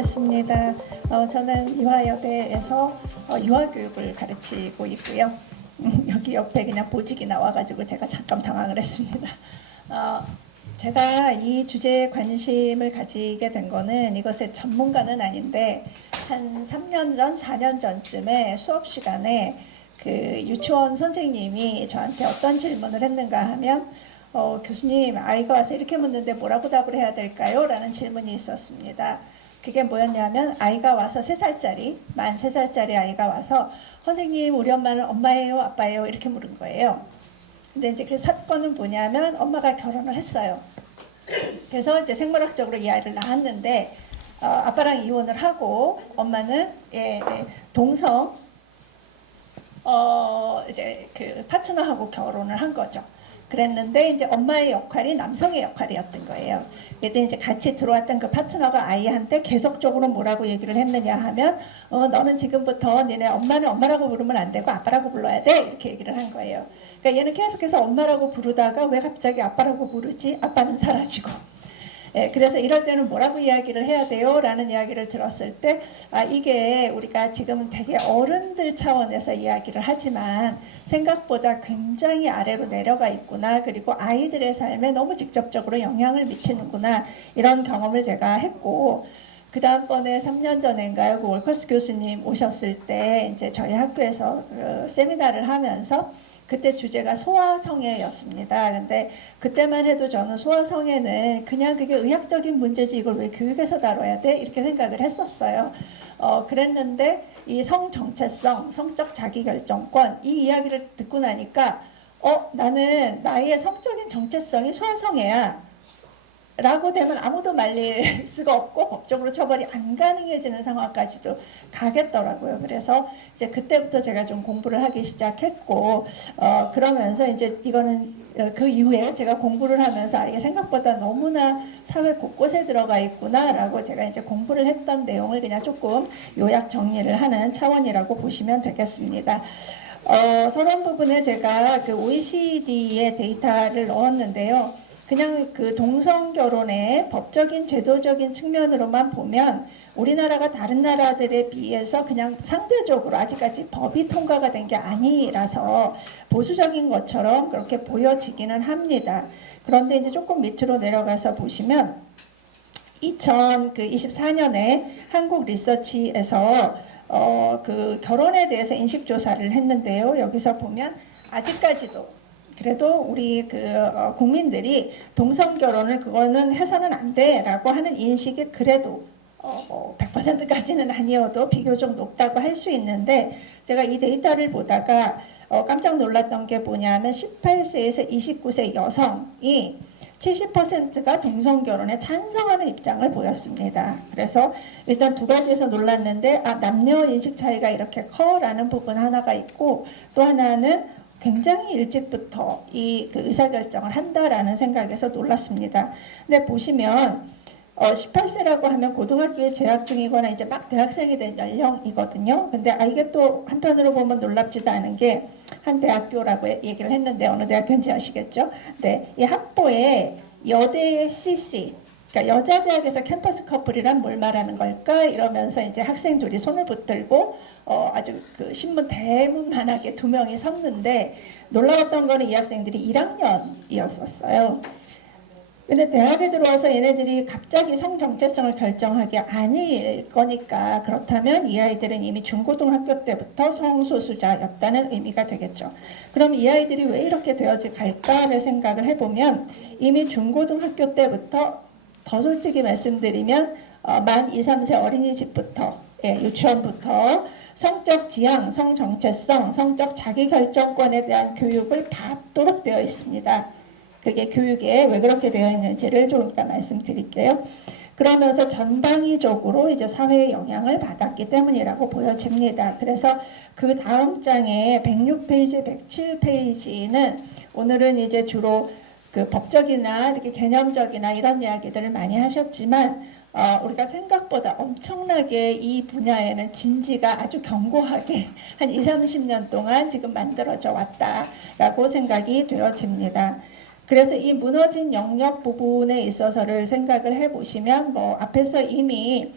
뵙겠습니다. 저는 이화여대에서 유아교육을 가르치고 있고요. 여기 옆에 그냥 보직이 나와가지고 제가 잠깐 당황을 했습니다. 제가 이 주제에 관심을 가지게 된 거는 이것의 전문가는 아닌데 한 3년 전, 4년 전쯤에 수업 시간에 그 유치원 선생님이 저한테 어떤 질문을 했는가 하면 교수님, 아이가 와서 이렇게 묻는데 뭐라고 답을 해야 될까요? 라는 질문이 있었습니다. 그게 뭐였냐면 아이가 와서 3살짜리, 만 3살짜리 아이가 와서 선생님, 우리 엄마는 엄마예요, 아빠예요? 이렇게 물은 거예요. 근데 이제 그 사건은 뭐냐면 엄마가 결혼을 했어요. 그래서 이제 생물학적으로 이 아이를 낳았는데 아빠랑 이혼을 하고 엄마는 동성 이제 그 파트너하고 결혼을 한 거죠. 그랬는데 이제 엄마의 역할이 남성의 역할이었던 거예요. 근데 이제 같이 들어왔던 그 파트너가 아이한테 계속적으로 뭐라고 얘기를 했느냐 하면 너는 지금부터 니네 엄마는 엄마라고 부르면 안 되고 아빠라고 불러야 돼 이렇게 얘기를 한 거예요. 그러니까 얘는 계속해서 엄마라고 부르다가 왜 갑자기 아빠라고 부르지? 아빠는 사라지고. 그래서 이럴 때는 뭐라고 이야기를 해야 돼요? 라는 이야기를 들었을 때 이게 우리가 지금은 되게 어른들 차원에서 이야기를 하지만 생각보다 굉장히 아래로 내려가 있구나. 그리고 아이들의 삶에 너무 직접적으로 영향을 미치는구나. 이런 경험을 제가 했고 그 다음번에 3년 전인가요? 그 월커스 교수님 오셨을 때 이제 저희 학교에서 세미나를 하면서 그때 주제가 소아성애였습니다. 근데 그때만 해도 저는 소아성애는 그냥 그게 의학적인 문제지 이걸 왜 교육에서 다뤄야 돼? 이렇게 생각을 했었어요. 그랬는데 이 성정체성, 성적 자기결정권 이 이야기를 듣고 나니까 나는 나의 성적인 정체성이 소아성애야. 라고 되면 아무도 말릴 수가 없고 법적으로 처벌이 안 가능해지는 상황까지도 가겠더라고요. 그래서 이제 그때부터 제가 좀 공부를 하기 시작했고 그러면서 이제 이거는 그 이후에 제가 공부를 하면서 이게 생각보다 너무나 사회 곳곳에 들어가 있구나라고 제가 이제 공부를 했던 내용을 그냥 조금 요약 정리를 하는 차원이라고 보시면 되겠습니다. 서론 부분에 제가 그 OECD의 데이터를 넣었는데요. 그냥 그 동성 결혼의 법적인 제도적인 측면으로만 보면 우리나라가 다른 나라들에 비해서 그냥 상대적으로 아직까지 법이 통과가 된 게 아니라서 보수적인 것처럼 그렇게 보여지기는 합니다. 그런데 이제 조금 밑으로 내려가서 보시면 2024년에 한국 리서치에서 그 결혼에 대해서 인식조사를 했는데요. 여기서 보면 아직까지도 그래도 우리 국민들이 동성 결혼을 그거는 해서는 안 돼라고 하는 인식이 그래도 100%까지는 아니어도 비교적 높다고 할 수 있는데 제가 이 데이터를 보다가 깜짝 놀랐던 게 뭐냐면 18세에서 29세 여성이 70%가 동성 결혼에 찬성하는 입장을 보였습니다. 그래서 일단 두 가지에서 놀랐는데 남녀 인식 차이가 이렇게 커라는 부분 하나가 있고 또 하나는 굉장히 일찍부터 이 의사결정을 한다라는 생각에서 놀랐습니다. 근데 보시면 18세라고 하면 고등학교에 재학 중이거나 이제 막 대학생이 된 연령이거든요. 근데 이게 또 한편으로 보면 놀랍지도 않은 게 한 대학교라고 얘기를 했는데 어느 대학교인지 아시겠죠? 네, 이 학보에 여대 CC 그러니까 여자 대학에서 캠퍼스 커플이란 뭘 말하는 걸까? 이러면서 이제 학생 둘이 손을 붙들고 아주 그 신문 대문만하게 2명이 섰는데 놀라웠던 거는 이 학생들이 1학년이었었어요. 근데 대학에 들어와서 얘네들이 갑자기 성정체성을 결정하기 아닐 거니까 그렇다면 이 아이들은 이미 중고등학교 때부터 성소수자였다는 의미가 되겠죠. 그럼 이 아이들이 왜 이렇게 되어지 갈까를 생각을 해보면 이미 중고등학교 때부터 더 솔직히 말씀드리면 만 2, 3세 어린이집부터 유치원부터 성적 지향, 성정체성, 성적 자기결정권에 대한 교육을 받도록 되어 있습니다. 그게 교육에 왜 그렇게 되어 있는지를 좀 이따 말씀드릴게요. 그러면서 전방위적으로 이제 사회의 영향을 받았기 때문이라고 보여집니다. 그래서 그 다음 장에 106페이지, 107페이지는 오늘은 이제 주로 그 법적이나 이렇게 개념적이나 이런 이야기들을 많이 하셨지만 우리가 생각보다 엄청나게 이 분야에는 진지가 아주 견고하게 한 20, 30년 동안 지금 만들어져 왔다라고 생각이 되어집니다. 그래서 이 무너진 영역 부분에 있어서를 생각을 해보시면 앞에서 이미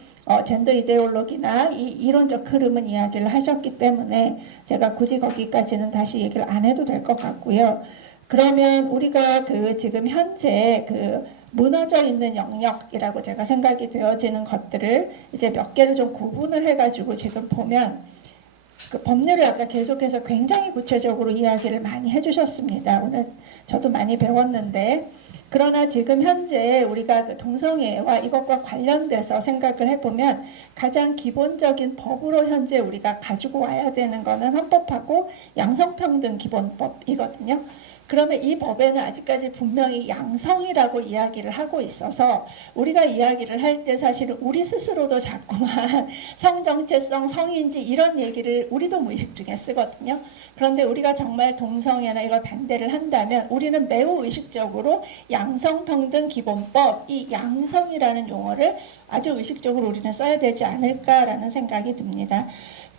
젠더 이데올로기나 이 이론적 흐름은 이야기를 하셨기 때문에 제가 굳이 거기까지는 다시 얘기를 안 해도 될 것 같고요. 그러면 우리가 그 지금 현재 그 무너져 있는 영역이라고 제가 생각이 되어지는 것들을 이제 몇 개를 좀 구분을 해가지고 지금 보면 그 법률을 아까 계속해서 굉장히 구체적으로 이야기를 많이 해주셨습니다. 오늘 저도 많이 배웠는데 그러나 지금 현재 우리가 그 동성애와 이것과 관련돼서 생각을 해보면 가장 기본적인 법으로 현재 우리가 가지고 와야 되는 거는 헌법하고 양성평등 기본법이거든요. 그러면 이 법에는 아직까지 분명히 양성이라고 이야기를 하고 있어서 우리가 이야기를 할 때 사실은 우리 스스로도 자꾸만 성정체성, 성인지 이런 얘기를 우리도 무의식 중에 쓰거든요. 그런데 우리가 정말 동성애나 이걸 반대를 한다면 우리는 매우 의식적으로 양성평등기본법, 이 양성이라는 용어를 아주 의식적으로 우리는 써야 되지 않을까라는 생각이 듭니다.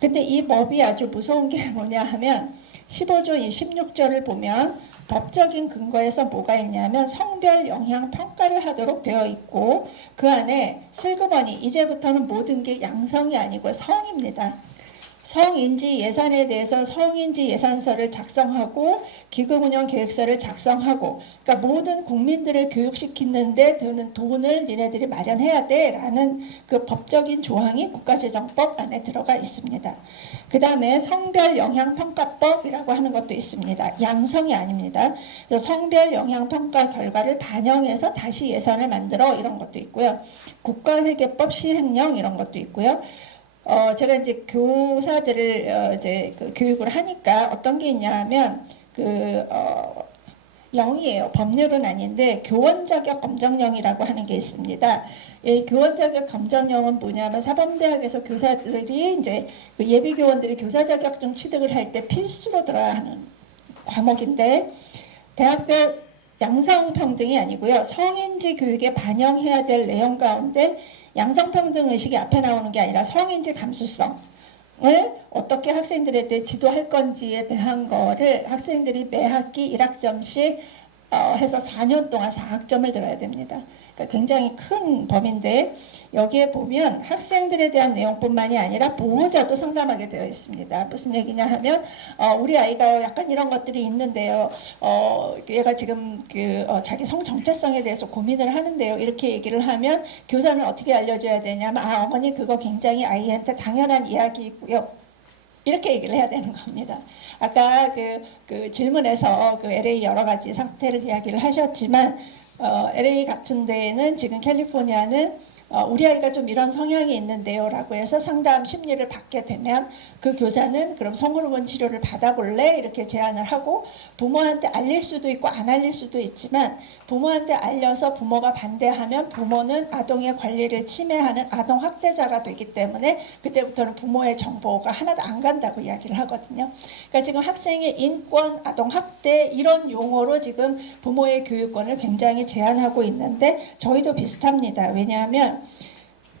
근데 이 법이 아주 무서운 게 뭐냐 하면 15조 16절을 보면 법적인 근거에서 뭐가 있냐면 성별 영향 평가를 하도록 되어 있고 그 안에 슬그머니 이제부터는 모든 게 양성이 아니고 성입니다. 성인지 예산에 대해서 성인지 예산서를 작성하고 기금운영 계획서를 작성하고 그러니까 모든 국민들을 교육시키는데 드는 돈을 니네들이 마련해야 돼라는 그 법적인 조항이 국가재정법 안에 들어가 있습니다. 그 다음에 성별영향평가법이라고 하는 것도 있습니다. 양성이 아닙니다. 그래서 성별영향평가 결과를 반영해서 다시 예산을 만들어 이런 것도 있고요. 국가회계법 시행령 이런 것도 있고요. 제가 이제 교사들을 이제 그 교육을 하니까 어떤 게 있냐면 영이에요. 법률은 아닌데 교원 자격 검정령이라고 하는 게 있습니다. 이 교원 자격 검정령은 뭐냐면 사범대학에서 교사들이 이제 그 예비 교원들이 교사 자격증 취득을 할 때 필수로 들어야 하는 과목인데 대학별 양성평등이 아니고요. 성인지 교육에 반영해야 될 내용 가운데 양성평등 의식이 앞에 나오는 게 아니라 성인지 감수성을 어떻게 학생들에 대해 지도할 건지에 대한 거를 학생들이 매 학기 1학점씩 해서 4년 동안 4학점을 들어야 됩니다. 그러니까 굉장히 큰 범위인데 여기에 보면 학생들에 대한 내용뿐만이 아니라 보호자도 상담하게 되어 있습니다. 무슨 얘기냐 하면 우리 아이가요 약간 이런 것들이 있는데요. 얘가 지금 자기 성 정체성에 대해서 고민을 하는데요. 이렇게 얘기를 하면 교사는 어떻게 알려줘야 되냐면 어머니 그거 굉장히 아이한테 당연한 이야기이고요. 이렇게 얘기를 해야 되는 겁니다. 아까 그 질문에서 그 LA 여러 가지 상태를 이야기를 하셨지만 LA 같은 데에는 지금 캘리포니아는 우리 아이가 좀 이런 성향이 있는데요 라고 해서 상담 심리를 받게 되면 그 교사는 그럼 성호르몬 치료를 받아볼래? 이렇게 제안을 하고 부모한테 알릴 수도 있고 안 알릴 수도 있지만 부모한테 알려서 부모가 반대하면 부모는 아동의 권리를 침해하는 아동학대자가 되기 때문에 그때부터는 부모의 정보가 하나도 안 간다고 이야기를 하거든요. 그러니까 지금 학생의 인권, 아동학대 이런 용어로 지금 부모의 교육권을 굉장히 제한하고 있는데 저희도 비슷합니다. 왜냐하면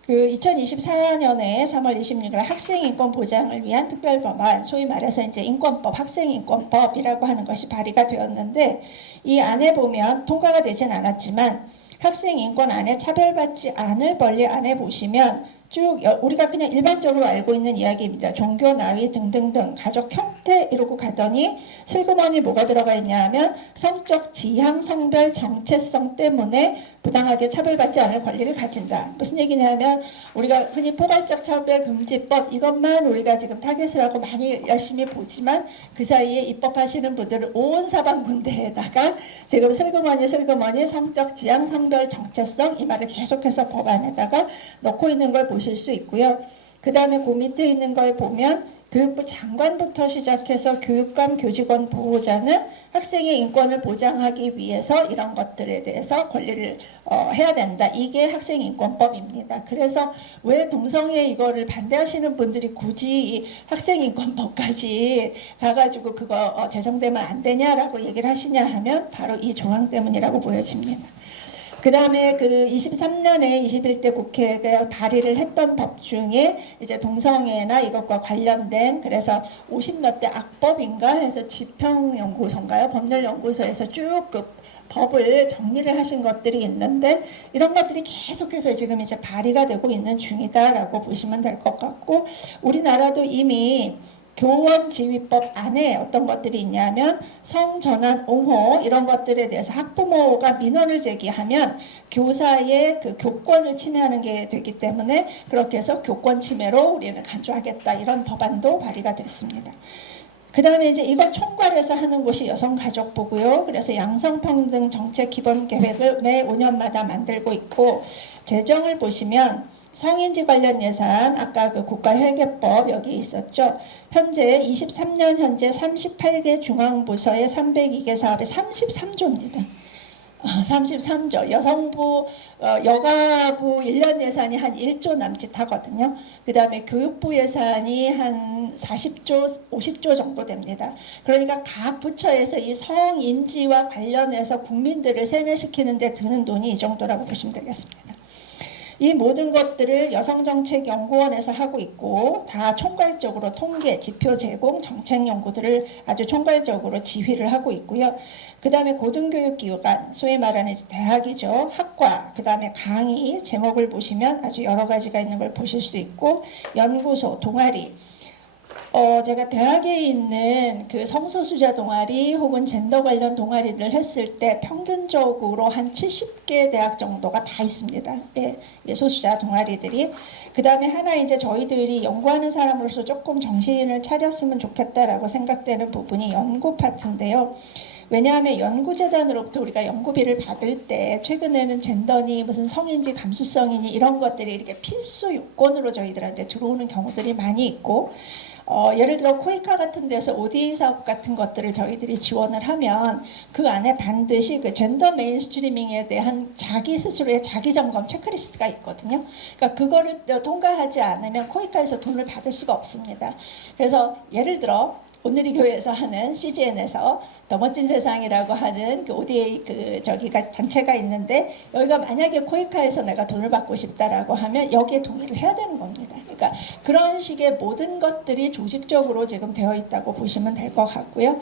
그 2024년에 3월 26일 학생인권 보장을 위한 특별법안, 소위 말해서 이제 인권법, 학생인권법이라고 하는 것이 발의가 되었는데 이 안에 보면 통과가 되진 않았지만 학생인권 안에 차별받지 않을 권리 안에 보시면 쭉 우리가 그냥 일반적으로 알고 있는 이야기입니다. 종교, 나이 등등등 가족 형태 이러고 가더니 슬그머니 뭐가 들어가 있냐 하면 성적 지향, 성별, 정체성 때문에 부당하게 차별받지 않을 권리를 가진다. 무슨 얘기냐면 우리가 흔히 포괄적 차별금지법 이것만 우리가 지금 타겟을 하고 많이 열심히 보지만 그 사이에 입법하시는 분들은 온 사방군데에다가 지금 슬그머니 성적 지향, 성별, 정체성 이 말을 계속해서 법안에다가 넣고 있는 걸 보실 수 있고요. 그 다음에 그 밑에 있는 걸 보면 교육부 장관부터 시작해서 교육감, 교직원, 보호자는 학생의 인권을 보장하기 위해서 이런 것들에 대해서 권리를 해야 된다. 이게 학생인권법입니다. 그래서 왜 동성애 이거를 반대하시는 분들이 굳이 이 학생인권법까지 가가지고 그거 제정되면 안 되냐라고 얘기를 하시냐 하면 바로 이 조항 때문이라고 보여집니다. 그 다음에 그 23년에 21대 국회가 발의를 했던 법 중에 이제 동성애나 이것과 관련된 그래서 50몇 대 악법인가 해서 지평연구소인가요? 법률연구소에서 쭉 법을 정리를 하신 것들이 있는데 이런 것들이 계속해서 지금 이제 발의가 되고 있는 중이다라고 보시면 될 것 같고, 우리나라도 이미 교원지휘법 안에 어떤 것들이 있냐면 성전환 옹호 이런 것들에 대해서 학부모가 민원을 제기하면 교사의 그 교권을 침해하는 게 되기 때문에 그렇게 해서 교권 침해로 우리는 간주하겠다, 이런 법안도 발의가 됐습니다. 그 다음에 이제 이걸 총괄해서 하는 곳이 여성가족부고요. 그래서 양성평등 정책 기본 계획을 매 5년마다 만들고 있고, 재정을 보시면 성인지 관련 예산, 아까 그 국가회계법 여기 있었죠. 현재 23년 현재 38개 중앙부서의 302개 사업에 33조입니다. 33조. 여성부, 여가부 1년 예산이 한 1조 남짓 하거든요. 그 다음에 교육부 예산이 한 40조, 50조 정도 됩니다. 그러니까 각 부처에서 이 성인지와 관련해서 국민들을 세뇌시키는 데 드는 돈이 이 정도라고 보시면 되겠습니다. 이 모든 것들을 여성정책연구원에서 하고 있고, 다 총괄적으로 통계, 지표 제공, 정책 연구들을 아주 총괄적으로 지휘를 하고 있고요. 그 다음에 고등교육기관, 소위 말하는 대학이죠. 학과, 그 다음에 강의, 제목을 보시면 아주 여러 가지가 있는 걸 보실 수 있고, 연구소, 동아리, 제가 대학에 있는 그 성소수자 동아리 혹은 젠더 관련 동아리들 했을 때 평균적으로 한 70개 대학 정도가 다 있습니다. 예, 소수자 동아리들이. 그 다음에 하나 이제 저희들이 연구하는 사람으로서 조금 정신을 차렸으면 좋겠다라고 생각되는 부분이 연구 파트인데요. 왜냐하면 연구재단으로부터 우리가 연구비를 받을 때 최근에는 젠더니 무슨 성인지 감수성이니 이런 것들이 이렇게 필수 요건으로 저희들한테 들어오는 경우들이 많이 있고, 예를 들어 코이카 같은 데서 ODA 사업 같은 것들을 저희들이 지원을 하면 그 안에 반드시 그 젠더 메인스트리밍에 대한 자기 스스로의 자기 점검 체크리스트가 있거든요. 그러니까 그거를 통과하지 않으면 코이카에서 돈을 받을 수가 없습니다. 그래서 예를 들어 오늘이 교회에서 하는 CGN에서 더 멋진 세상이라고 하는 그 ODA 그 저기가 단체가 있는데, 여기가 만약에 코이카에서 내가 돈을 받고 싶다라고 하면 여기에 동의를 해야 되는 겁니다. 그러니까 그런 식의 모든 것들이 조직적으로 지금 되어 있다고 보시면 될 것 같고요.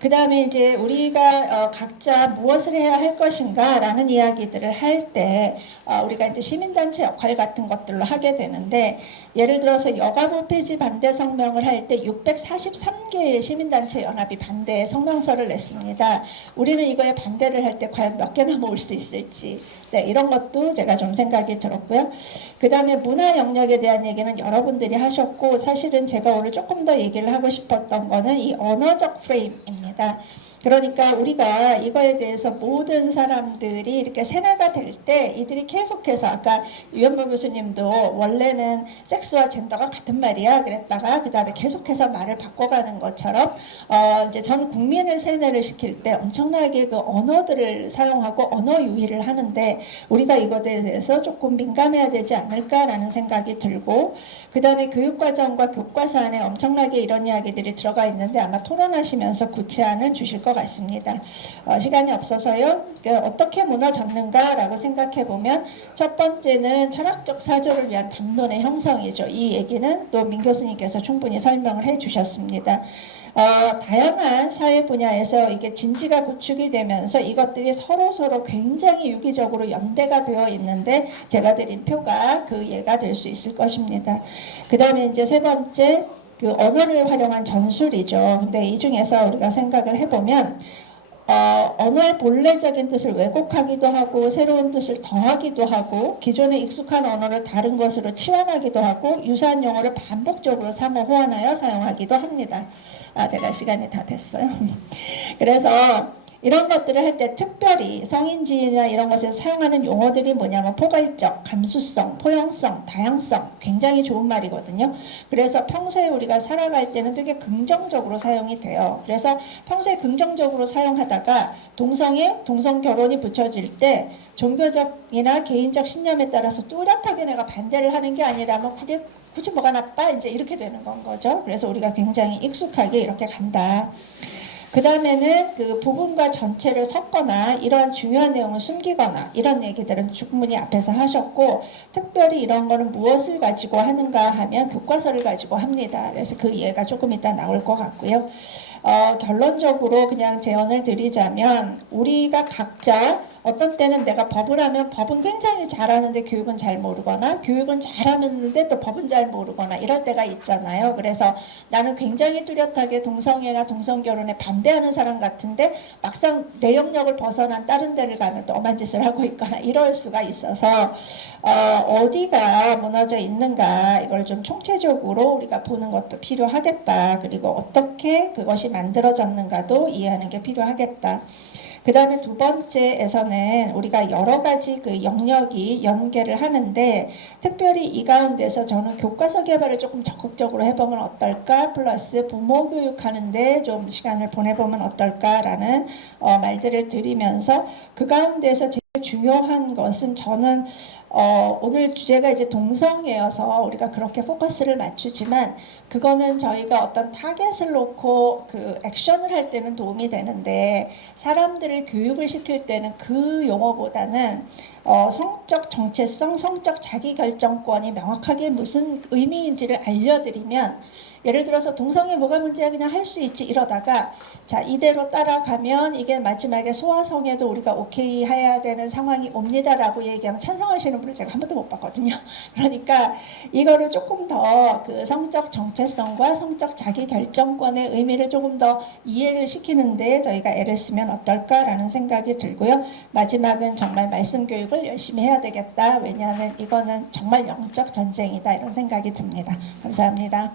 그 다음에 이제 우리가 각자 무엇을 해야 할 것인가라는 이야기들을 할 때 우리가 이제 시민단체 역할 같은 것들로 하게 되는데, 예를 들어서 여가부 폐지 반대 성명을 할 때 643개의 시민단체 연합이 반대 성명서를 냈습니다. 우리는 이거에 반대를 할 때 과연 몇 개나 모을 수 있을지, 네, 이런 것도 제가 좀 생각이 들었고요. 그 다음에 문화 영역에 대한 얘기는 여러분들이 하셨고, 사실은 제가 오늘 조금 더 얘기를 하고 싶었던 거는 이 언어적 프레임입니다. 그러니까 우리가 이거에 대해서 모든 사람들이 이렇게 세뇌가 될 때 이들이 계속해서, 아까 유현보 교수님도 원래는 섹스와 젠더가 같은 말이야 그랬다가 그 다음에 계속해서 말을 바꿔가는 것처럼 이제 전 국민을 세뇌를 시킬 때 엄청나게 그 언어들을 사용하고 언어 유희를 하는데, 우리가 이것에 대해서 조금 민감해야 되지 않을까라는 생각이 들고, 그 다음에 교육과정과 교과서 안에 엄청나게 이런 이야기들이 들어가 있는데 아마 토론하시면서 구체안을 주실 것 같습니다. 시간이 없어서요. 어떻게 무너졌는가라고 생각해 보면 첫 번째는 철학적 사조를 위한 담론의 형성이죠. 이 얘기는 또 민 교수님께서 충분히 설명을 해 주셨습니다. 다양한 사회 분야에서 이게 진지가 구축이 되면서 이것들이 서로 굉장히 유기적으로 연대가 되어 있는데, 제가 드린 표가 그 예가 될 수 있을 것입니다. 그 다음에 이제 세 번째, 그 언어를 활용한 전술이죠. 근데 이 중에서 우리가 생각을 해보면 언어의 본래적인 뜻을 왜곡하기도 하고 새로운 뜻을 더하기도 하고 기존에 익숙한 언어를 다른 것으로 치환하기도 하고 유사한 용어를 반복적으로 상호 호환하여 사용하기도 합니다. 제가 시간이 다 됐어요. 그래서 이런 것들을 할 때 특별히 성인지나 이런 것에서 사용하는 용어들이 뭐냐면 포괄적, 감수성, 포용성, 다양성, 굉장히 좋은 말이거든요. 그래서 평소에 우리가 살아갈 때는 되게 긍정적으로 사용이 돼요. 그래서 평소에 긍정적으로 사용하다가 동성애, 동성 결혼이 붙여질 때 종교적이나 개인적 신념에 따라서 뚜렷하게 내가 반대를 하는 게 아니라면 그게 굳이 뭐가 나빠? 이제 이렇게 되는 건 거죠. 그래서 우리가 굉장히 익숙하게 이렇게 간다. 그 다음에는 그 부분과 전체를 섞거나 이러한 중요한 내용을 숨기거나 이런 얘기들은 충분히 앞에서 하셨고, 특별히 이런 거는 무엇을 가지고 하는가 하면 교과서를 가지고 합니다. 그래서 그 이해가 조금 이따 나올 것 같고요. 결론적으로 그냥 제언을 드리자면, 우리가 각자 어떤 때는 내가 법을 하면 법은 굉장히 잘하는데 교육은 잘 모르거나, 교육은 잘하는데 또 법은 잘 모르거나 이럴 때가 있잖아요. 그래서 나는 굉장히 뚜렷하게 동성애나 동성결혼에 반대하는 사람 같은데 막상 내 영역을 벗어난 다른 데를 가면 또 엄한 짓을 하고 있거나 이럴 수가 있어서 어디가 무너져 있는가 이걸 좀 총체적으로 우리가 보는 것도 필요하겠다. 그리고 어떻게 그것이 만들어졌는가도 이해하는 게 필요하겠다. 그 다음에 두 번째에서는 우리가 여러 가지 그 영역이 연계를 하는데, 특별히 이 가운데서 저는 교과서 개발을 조금 적극적으로 해보면 어떨까, 플러스 부모 교육하는데 좀 시간을 보내보면 어떨까라는 말들을 드리면서, 그 가운데서 제일 중요한 것은 저는 오늘 주제가 이제 동성애여서 우리가 그렇게 포커스를 맞추지만, 그거는 저희가 어떤 타겟을 놓고 그 액션을 할 때는 도움이 되는데, 사람들을 교육을 시킬 때는 그 용어보다는 성적 정체성, 성적 자기결정권이 명확하게 무슨 의미인지를 알려드리면, 예를 들어서 동성애 뭐가 문제야 그냥 할 수 있지 이러다가, 자 이대로 따라가면 이게 마지막에 소아성애도 우리가 오케이 해야 되는 상황이 옵니다라고 얘기하면 찬성하시는 분을 제가 한 번도 못 봤거든요. 그러니까 이거를 조금 더 그 성적 정체성과 성적 자기결정권의 의미를 조금 더 이해를 시키는데 저희가 애를 쓰면 어떨까라는 생각이 들고요. 마지막은 정말 말씀 교육을 열심히 해야 되겠다. 왜냐하면 이거는 정말 영적 전쟁이다 이런 생각이 듭니다. 감사합니다.